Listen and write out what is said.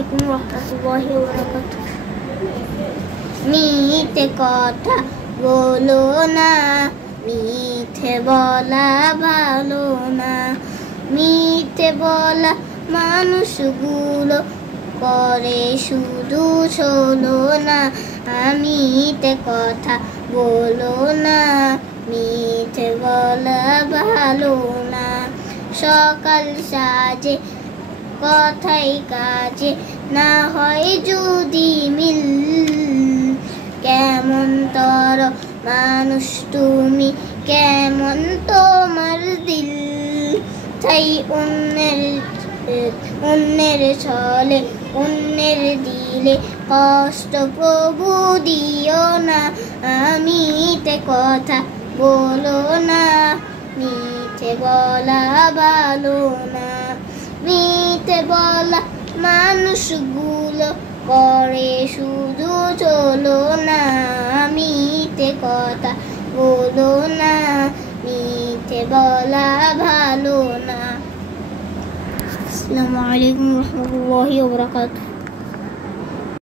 আলাইকুম রহমতুল্লাহি ওয়া বারাকাতুহু। মিথ্যে কথা বলো না, মিথ্যে বলা ভালো না। মিথ্যে বলা মানুষগুলো করে শুধু ছলনা। মিথ্যে কথা বলো না, মিথ্যে বলা ভালো না। সকাল সাজে কথাই কাজে না হয় যদি মিল, কেমন তর মানুষ তুমি, কেমন তোমার দিল। তাই অন্যের ছলে অন্যের দিলে কষ্ট প্রভু দিও না। মিথ্যে কথা বলো না, মিথ্যে বলা ভালো না। মিথ্যে বলা মানুষগুলো করে শুধু ছলনা। মিথ্যে কথা বলো না, মিথ্যে বলা ভালো না। আসসালামু আলাইকুম রহমতুল্লাহি ওয়া বারাকাতুহু।